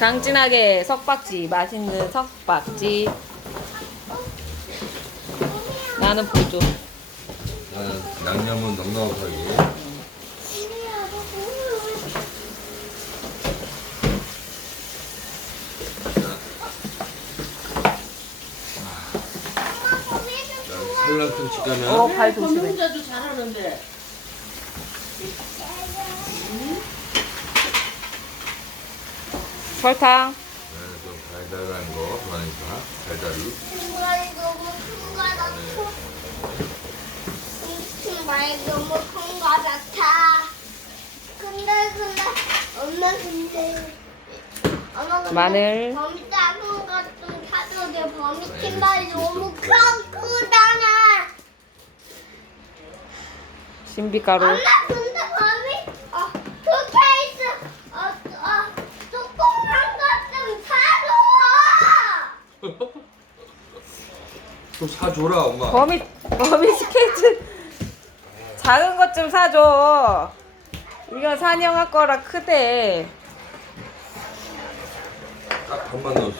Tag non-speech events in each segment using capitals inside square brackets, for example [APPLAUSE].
강진하게 석박지 맛있는 석박지. 나는 보조. 나는 양념은 넉넉하게. 설렁탕 집 가면 어발 조심해. 검은자도 잘하는데. 설탕 나는 좀 달달한 거 좋아하니까 달달이. 정말 너무 큰 거 같아. 정말 너무 큰 거 같아. 근데 근데 엄마 근데 엄마 근데 마늘. 범이 작은 것좀 사도 돼. 범이 신발이 너무 큰 크잖아. 신비가루 엄마 근데 범이 어, 그 케이스 어, 어, 조그만 것좀 사줘. 좀 사줘라 엄마. 범이 범이 스케이트 작은 것 좀 사줘 이건 산영아 거라 크대 딱 반만 넣었어.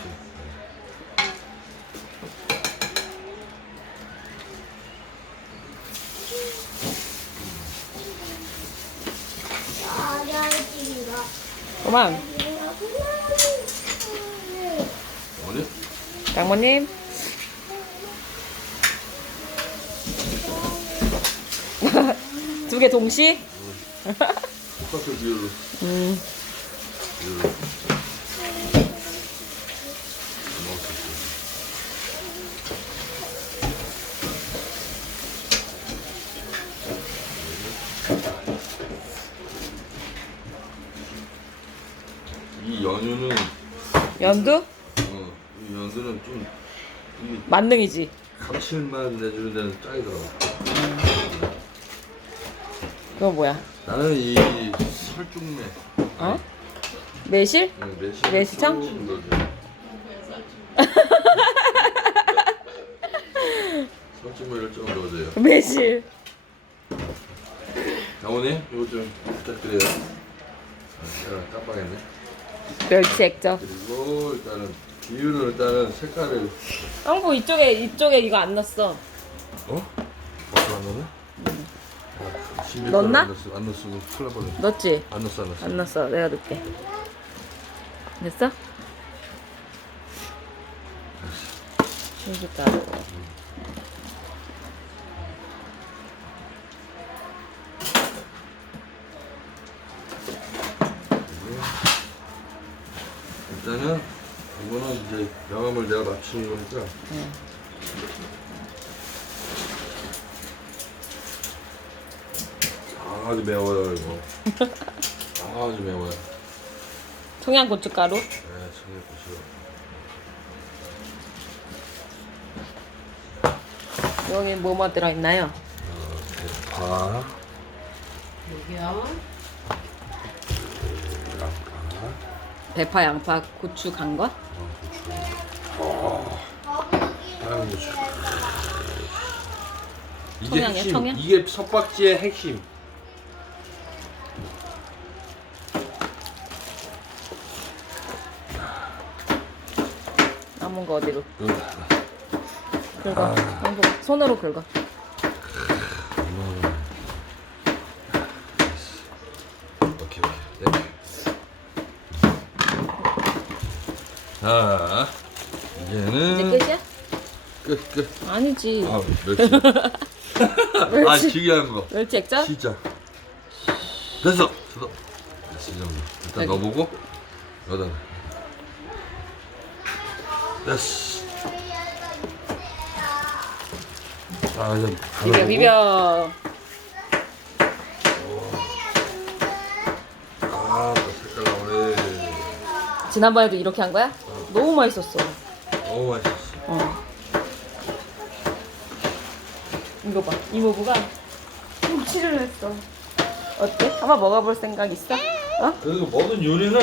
그만 어디? 장모님 두 개 동시? 똑같은 비율로. 음. 비율로. 이 연유는 연두? 어, 이 연두는 좀 이 만능이지 감칠맛 내주는 데는 짱이더라고. 그거 뭐야? 나는 이 설중매. 어? 매실? 응, 매실. 매실청? 넣어줘. 설중매를 좀 넣어줘요. 매실 장모님, 이거 좀 부탁드려요. 아, 제가 깜빡했네. 멸치 액젓 그리고 일단은 비율은 일단은 색깔을 형부 이쪽에 이쪽에 이거 안 넣었어 어? 어떻게 안 넣나? 넣었나? 안 넣었어. 안 넣었으면 큰일 날 뻔했네. 넣었지? 안 넣었어, 안 넣었어. 안 넣었어 내가 넣을게 됐어? 신기가루 일단은 이거는 이제 명암을 내가 맞추는 거니까 응. 아주 매워요 이거 아주 매워요 청양고춧가루 네 청양 고추 여기 뭐뭐 들어있나요? 파 여기요. 대파, 양파, 고추 간 거? 빨간 고추 이게 청양이야, 핵심 청양? 이게 석박지의 핵심 남은 거 어디로? 긁어 형부 손으로 긁어 오케이 오케이 땡큐 자 이제 이제는 끝이야? 끝 끝 아니지 아 멸치 아 멸치. 중요한 거 멸치 액젓? 진짜 됐어 됐어 이 정도 일단 여기. 넣어보고 여기다 됐어 아 이제 비벼 비벼 아 또 색깔 나오네 지난번에도 이렇게 한 거야? 너무 맛있었어 너무 맛있었어 어. 이거 봐 이모부가 김치를 했어 어때? 한번 먹어볼 생각 있어? 어? 그리고 모든 요리는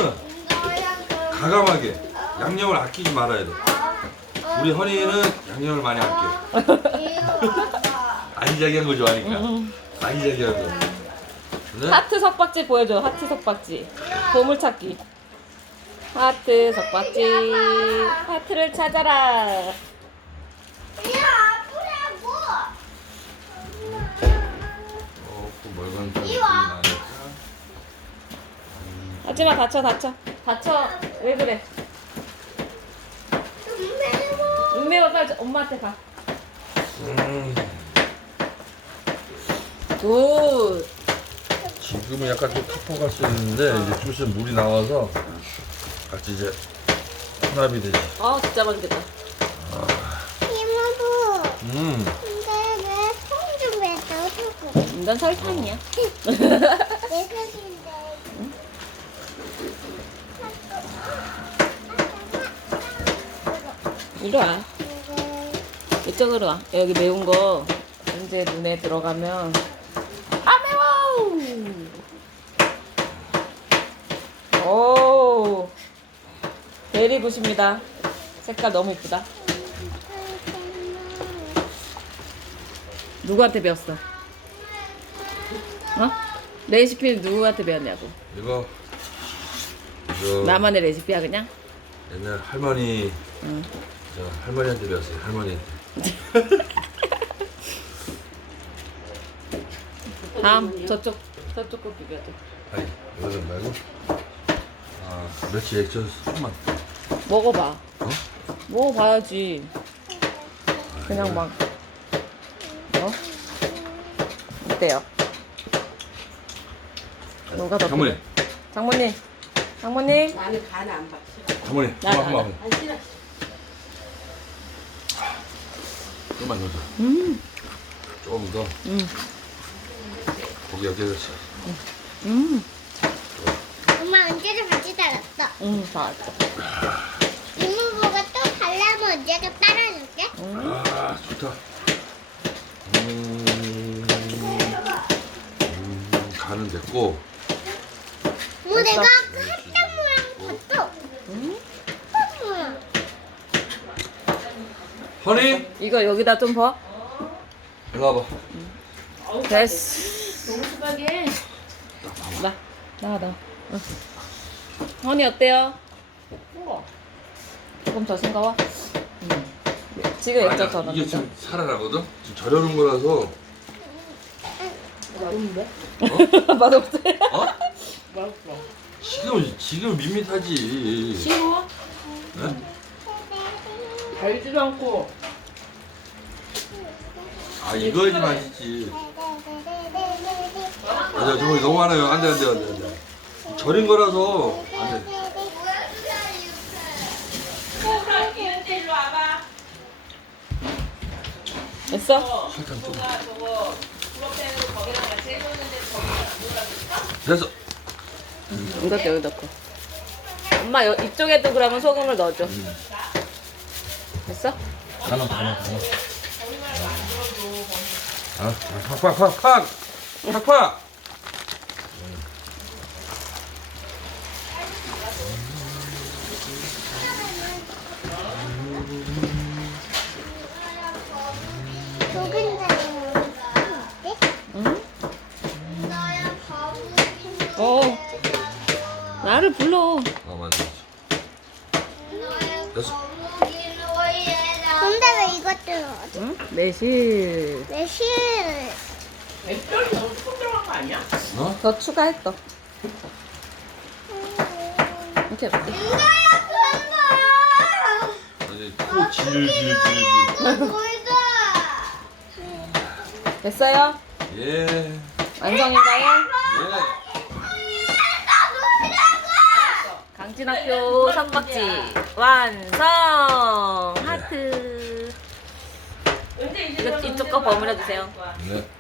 가감하게 양념을 아끼지 말아야 돼 우리 허니는 양념을 많이 아껴 아기자기한 거 좋아하니까. 아기자기한 거. 근데 하트 석박지 보여줘 하트 석박지. 보물찾기. 하트 석박지. 하트를 찾아라. 어, 그 멀건 좀 이리 와. 나니까. 하지마 다쳐 다쳐. 다쳐. 왜 그래 매워. 눈 매워 빨리 엄마한테 가 음, 굿. 지금은 약간 좀 타포가 쓰는데 이제 좀 있으면 물이 나와서 같이 이제 혼합이 되지. 아 진짜 맛있겠다 이모부. 음, 근데 왜 손좀 뱉어 주고. 난 설탕이야 내 손인데. 이리 와 이쪽으로 와 여기 매운 거 이제 눈에 들어가면 아 매워 오 베리 굿입니다 색깔 너무 이쁘다 누구한테 배웠어? 어? 레시피 누구한테 배웠냐고 이거 이거 나만의 레시피야 그냥? 옛날 할머니 응. 저 할머니한테 배웠어요. 할머니한테. 다음 저쪽 저쪽 거 비벼줘 아니 이거 말고 아 멸치 액젓 조금만. 먹어봐 어? 먹어봐야지 그냥 막 어? 어때요? 뭐가 더 장모님? 장모님 장모님 나는 간안 봐. 싫어. 장모님, 나, 한번 나, 한번 안 싫어. 조금만 넣어줘. 음, 조금 더 음, 고기 여기서 음, 엄마 언제를 같이 달았어? 음, 잘했어 이모부가 또 달라면 언제가 따라줄게? 음, 아 좋다. 음, 음 간은 됐고 뭐. 내가 허니 이거 여기다 좀 버? 일로 와봐. 됐어 너무 수박에. 나 나와 나와 응. 허니 어때요? 조금 더 싱거워? 음. 지금 액젓 더 아니야, 이게 넣는다 지금 살아나거든. 지금 절여놓은 거라서. 맛없는데? [LAUGHS] 맛없어요? 어? 맛없어. 지금 지금 밋밋하지. 싱거워? 네? 달지도 않고. 아 이거야지 맛있지. 아니야 저거 너무 많아요. 안돼 안돼 안돼 안돼. 절인 거라서 안돼. 됐어? 설탕 좀. 됐어. 이것도 여기 넣고 엄마 여, 이쪽에도 그러면 소금을 넣어줘 됐어? 가만 가만 가만. 아, 팍팍팍팍 팍팍. 응? 매실 매실. 액젓이 너무 조금 들어간 거 아니야? 어? 더 추가했어 이렇게 거야. 아니 코 질질질질. 보이다. 됐어요? 예. 완성인가요? 예. 강진학교 선박지 완성 하트 이쪽 거 버무려 주세요 네.